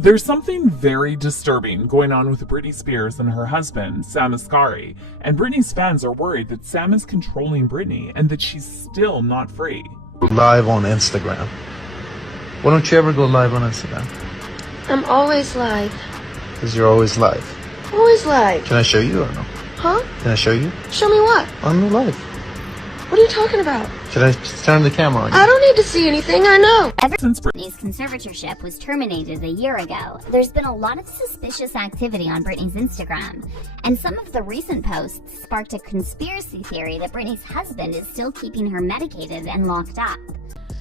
There's something very disturbing going on with Britney Spears and her husband, Sam Asghari, and Britney's fans are worried that Sam is controlling Britney and that she's still not free. Live on Instagram. Why don't you ever go live on Instagram? I'm always live. Because you're always live. Always live. Can I show you or no? Huh? Can I show you? Show me what? On the live. What are you talking about? Should I turn the camera on you? I don't need to see anything, I know. Ever since Britney's conservatorship was terminated a year ago, there's been a lot of suspicious activity on Britney's Instagram, and some of the recent posts sparked a conspiracy theory that Britney's husband is still keeping her medicated and locked up.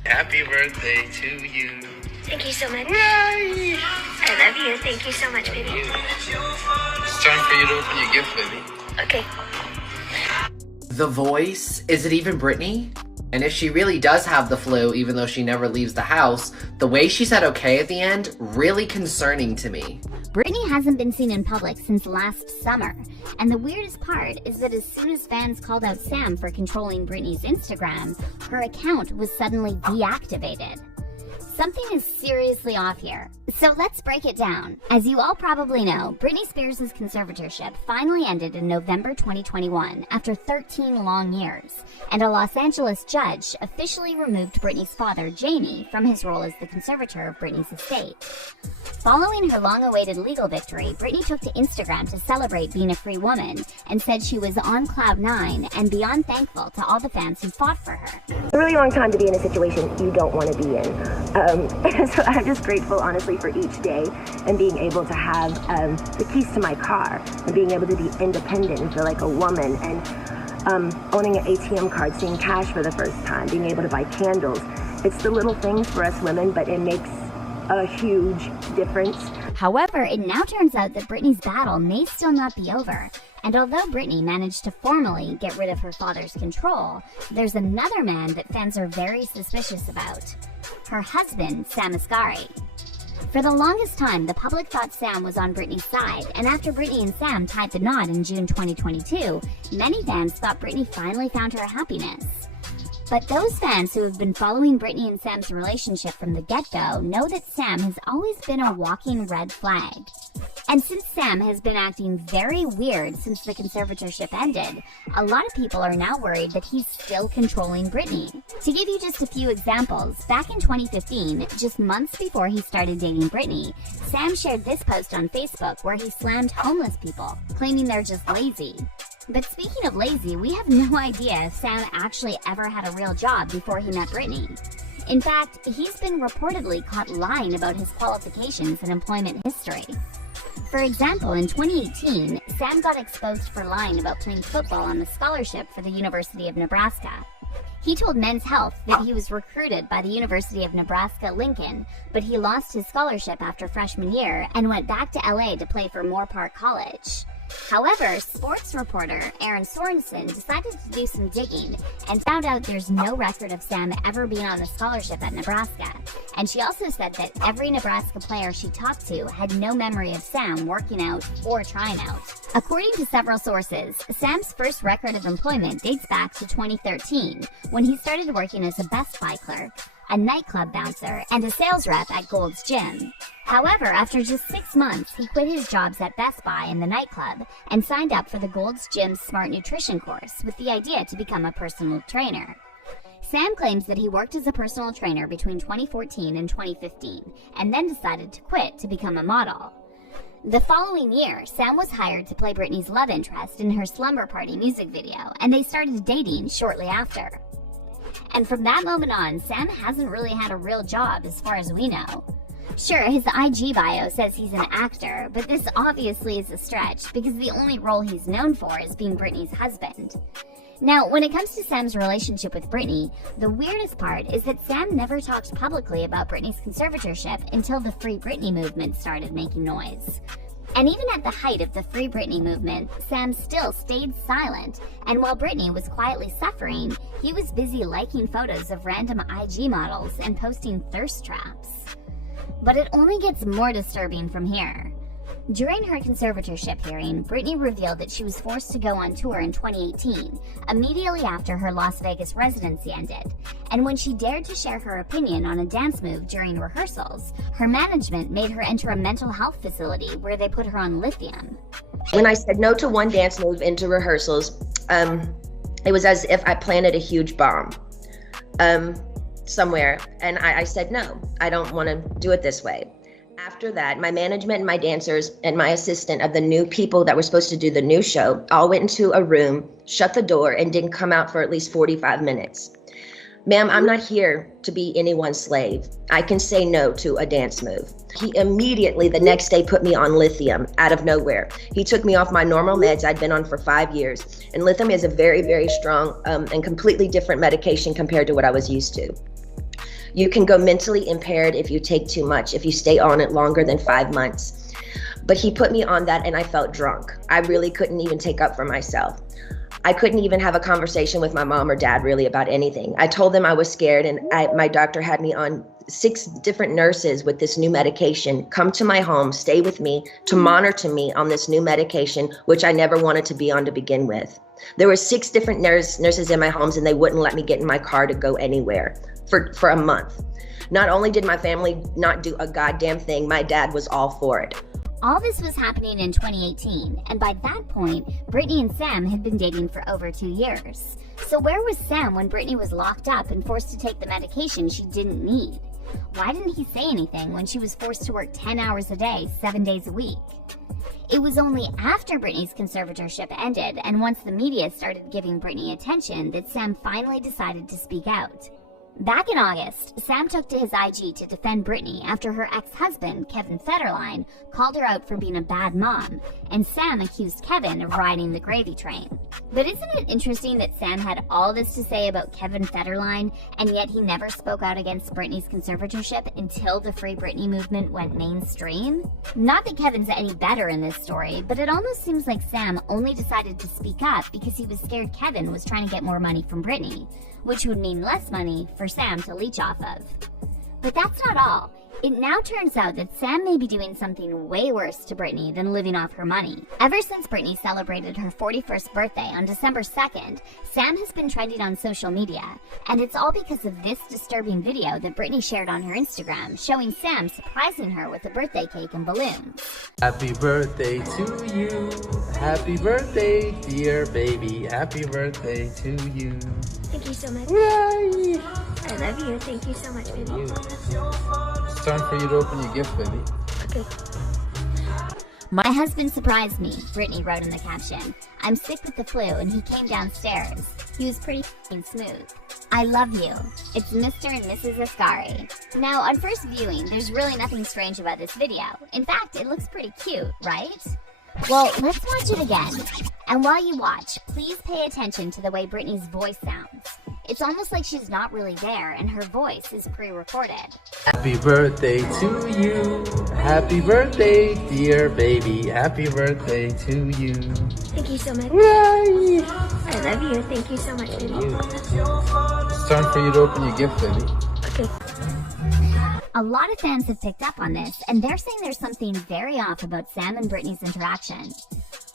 Happy birthday to you. Thank you so much. Yay! I love you. Thank you so much, baby. It's time for you to open your gift, baby. Okay. The voice? Is it even Britney? And if she really does have the flu, even though she never leaves the house, the way she said okay at the end, really concerning to me. Britney hasn't been seen in public since last summer, and the weirdest part is that as soon as fans called out Sam for controlling Britney's Instagram, her account was suddenly deactivated. Something is seriously off here, so let's break it down. As you all probably know, Britney Spears' conservatorship finally ended in November 2021 after 13 long years, and a Los Angeles judge officially removed Britney's father, Jamie, from his role as the conservator of Britney's estate. Following her long-awaited legal victory, Britney took to Instagram to celebrate being a free woman and said she was on cloud nine and beyond thankful to all the fans who fought for her. It's a really long time to be in a situation you don't want to be in. So I'm just grateful, honestly, for each day and being able to have the keys to my car and being able to be independent and feel like a woman and owning an ATM card, seeing cash for the first time, being able to buy candles. It's the little things for us women, but it makes a huge difference. However, it now turns out that Britney's battle may still not be over. And although Britney managed to formally get rid of her father's control, there's another man that fans are very suspicious about. Her husband, Sam Asghari. For the longest time, the public thought Sam was on Britney's side, and after Britney and Sam tied the knot in June 2022, many fans thought Britney finally found her happiness. But those fans who have been following Britney and Sam's relationship from the get-go know that Sam has always been a walking red flag. And since Sam has been acting very weird since the conservatorship ended, a lot of people are now worried that he's still controlling Britney. To give you just a few examples, back in 2015, just months before he started dating Britney, Sam shared this post on Facebook where he slammed homeless people, claiming they're just lazy. But speaking of lazy, we have no idea if Sam actually ever had a real job before he met Britney. In fact, he's been reportedly caught lying about his qualifications and employment history. For example, in 2018, Sam got exposed for lying about playing football on a scholarship for the University of Nebraska. He told Men's Health that he was recruited by the University of Nebraska-Lincoln, but he lost his scholarship after freshman year and went back to LA to play for Moore Park College. However, sports reporter Aaron Sorensen decided to do some digging and found out there's no record of Sam ever being on a scholarship at Nebraska. And she also said that every Nebraska player she talked to had no memory of Sam working out or trying out. According to several sources, Sam's first record of employment dates back to 2013, when he started working as a Best Buy clerk, a nightclub bouncer, and a sales rep at Gold's Gym. However, after just 6 months, he quit his jobs at Best Buy and the nightclub and signed up for the Gold's Gym Smart Nutrition course with the idea to become a personal trainer. Sam claims that he worked as a personal trainer between 2014 and 2015 and then decided to quit to become a model. The following year, Sam was hired to play Britney's love interest in her Slumber Party music video, and they started dating shortly after. And from that moment on, Sam hasn't really had a real job as far as we know. Sure, his IG bio says he's an actor, but this obviously is a stretch because the only role he's known for is being Britney's husband. Now, when it comes to Sam's relationship with Britney, the weirdest part is that Sam never talked publicly about Britney's conservatorship until the Free Britney movement started making noise. And even at the height of the Free Britney movement, Sam still stayed silent, and while Britney was quietly suffering, he was busy liking photos of random IG models and posting thirst traps. But it only gets more disturbing from here. During her conservatorship hearing, Britney revealed that she was forced to go on tour in 2018, immediately after her Las Vegas residency ended. And when she dared to share her opinion on a dance move during rehearsals, her management made her enter a mental health facility where they put her on lithium. When I said no to one dance move into rehearsals, it was as if I planted a huge bomb somewhere. And I said, no, I don't want to do it this way. After that, my management and my dancers and my assistant of the new people that were supposed to do the new show all went into a room, shut the door, and didn't come out for at least 45 minutes. Ma'am, I'm not here to be anyone's slave. I can say no to a dance move. He immediately the next day put me on lithium out of nowhere. He took me off my normal meds I'd been on for 5 years. And lithium is a very, very strong and completely different medication compared to what I was used to. You can go mentally impaired if you take too much, if you stay on it longer than 5 months. But he put me on that and I felt drunk. I really couldn't even take up for myself. I couldn't even have a conversation with my mom or dad really about anything. I told them I was scared, and my doctor had me on 6 different nurses with this new medication come to my home, stay with me, to monitor me on this new medication, which I never wanted to be on to begin with. There were 6 different nurses in my homes, and they wouldn't let me get in my car to go anywhere for a month. Not only did my family not do a goddamn thing, my dad was all for it. All this was happening in 2018, and by that point, Britney and Sam had been dating for over 2 years. So where was Sam when Britney was locked up and forced to take the medication she didn't need? Why didn't he say anything when she was forced to work 10 hours a day, 7 days a week? It was only after Britney's conservatorship ended and once the media started giving Britney attention that Sam finally decided to speak out. Back in August, Sam took to his IG to defend Britney after her ex-husband, Kevin Federline, called her out for being a bad mom, and Sam accused Kevin of riding the gravy train. But isn't it interesting that Sam had all this to say about Kevin Federline, and yet he never spoke out against Britney's conservatorship until the Free Britney movement went mainstream? Not that Kevin's any better in this story, but it almost seems like Sam only decided to speak up because he was scared Kevin was trying to get more money from Britney, which would mean less money for Sam to leech off of. But that's not all. It now turns out that Sam may be doing something way worse to Britney than living off her money. Ever since Britney celebrated her 41st birthday on December 2nd, Sam has been trending on social media, and it's all because of this disturbing video that Britney shared on her Instagram, showing Sam surprising her with a birthday cake and balloons. Happy birthday to you. Happy birthday, dear baby. Happy birthday to you. Thank you so much. Yay! I love you. Thank you so much, baby. It's time for you to open your gift, baby. Okay. My husband surprised me, Britney wrote in the caption. I'm sick with the flu and he came downstairs. He was pretty smooth. I love you. It's Mr. and Mrs. Ascari. Now, on first viewing, there's really nothing strange about this video. In fact, it looks pretty cute, right? Well, let's watch it again. And while you watch, please pay attention to the way Britney's voice sounds. It's almost like she's not really there and her voice is pre-recorded. Happy birthday to you. Happy birthday, dear baby. Happy birthday to you. Thank you so much. Yay! I love you. Thank you so much, baby. It's time for you to open your gift, baby. Okay. A lot of fans have picked up on this, and they're saying there's something very off about Sam and Britney's interaction.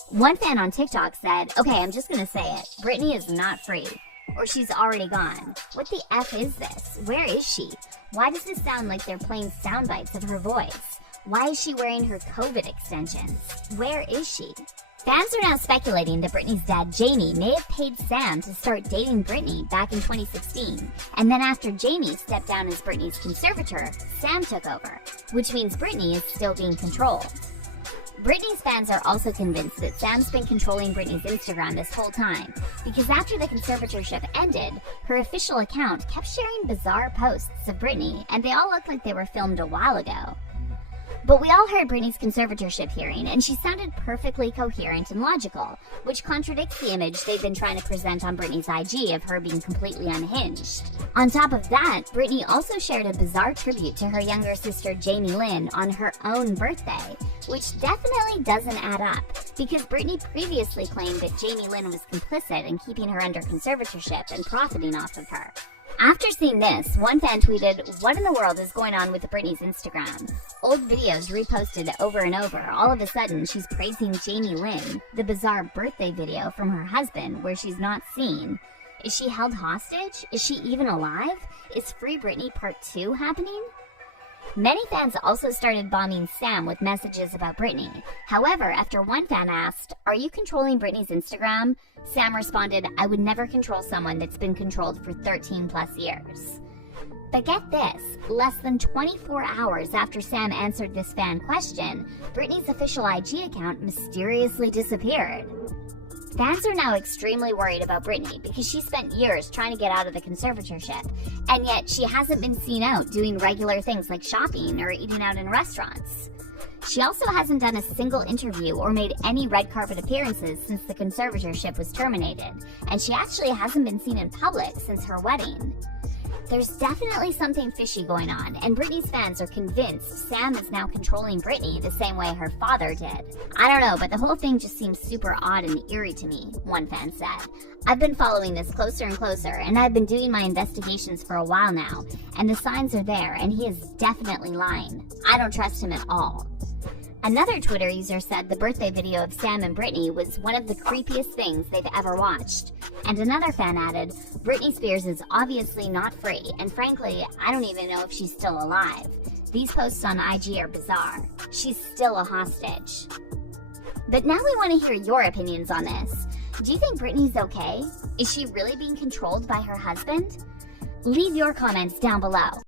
One fan on TikTok said, okay, I'm just gonna say it, Britney is not free. Or she's already gone. What the F is this? Where is she? Why does this sound like they're playing sound bites of her voice? Why is she wearing her COVID extensions? Where is she? Fans are now speculating that Britney's dad, Jamie, may have paid Sam to start dating Britney back in 2016. And then after Jamie stepped down as Britney's conservator, Sam took over, which means Britney is still being controlled. Britney's fans are also convinced that Sam's been controlling Britney's Instagram this whole time, because after the conservatorship ended, her official account kept sharing bizarre posts of Britney, and they all looked like they were filmed a while ago. But we all heard Britney's conservatorship hearing, and she sounded perfectly coherent and logical, which contradicts the image they've been trying to present on Britney's IG of her being completely unhinged. On top of that, Britney also shared a bizarre tribute to her younger sister Jamie Lynn on her own birthday, which definitely doesn't add up, because Britney previously claimed that Jamie Lynn was complicit in keeping her under conservatorship and profiting off of her. After seeing this, one fan tweeted, "What in the world is going on with Britney's Instagram? Old videos reposted over and over. All of a sudden, she's praising Jamie Lynn, the bizarre birthday video from her husband where she's not seen. Is she held hostage? Is she even alive? Is Free Britney Part 2 happening?" Many fans also started bombing Sam with messages about Britney. However, after one fan asked, "Are you controlling Britney's Instagram?" Sam responded, "I would never control someone that's been controlled for 13 plus years. But get this, less than 24 hours after Sam answered this fan question, Britney's official IG account mysteriously disappeared. Fans are now extremely worried about Britney because she spent years trying to get out of the conservatorship, and yet she hasn't been seen out doing regular things like shopping or eating out in restaurants. She also hasn't done a single interview or made any red carpet appearances since the conservatorship was terminated, and she actually hasn't been seen in public since her wedding. There's definitely something fishy going on, and Britney's fans are convinced Sam is now controlling Britney the same way her father did. "I don't know, but the whole thing just seems super odd and eerie to me," one fan said. "I've been following this closer and closer, and I've been doing my investigations for a while now, and the signs are there, and he is definitely lying. I don't trust him at all." Another Twitter user said the birthday video of Sam and Britney was one of the creepiest things they've ever watched. And another fan added, "Britney Spears is obviously not free, and frankly, I don't even know if she's still alive. These posts on IG are bizarre. She's still a hostage." But now we want to hear your opinions on this. Do you think Britney's okay? Is she really being controlled by her husband? Leave your comments down below.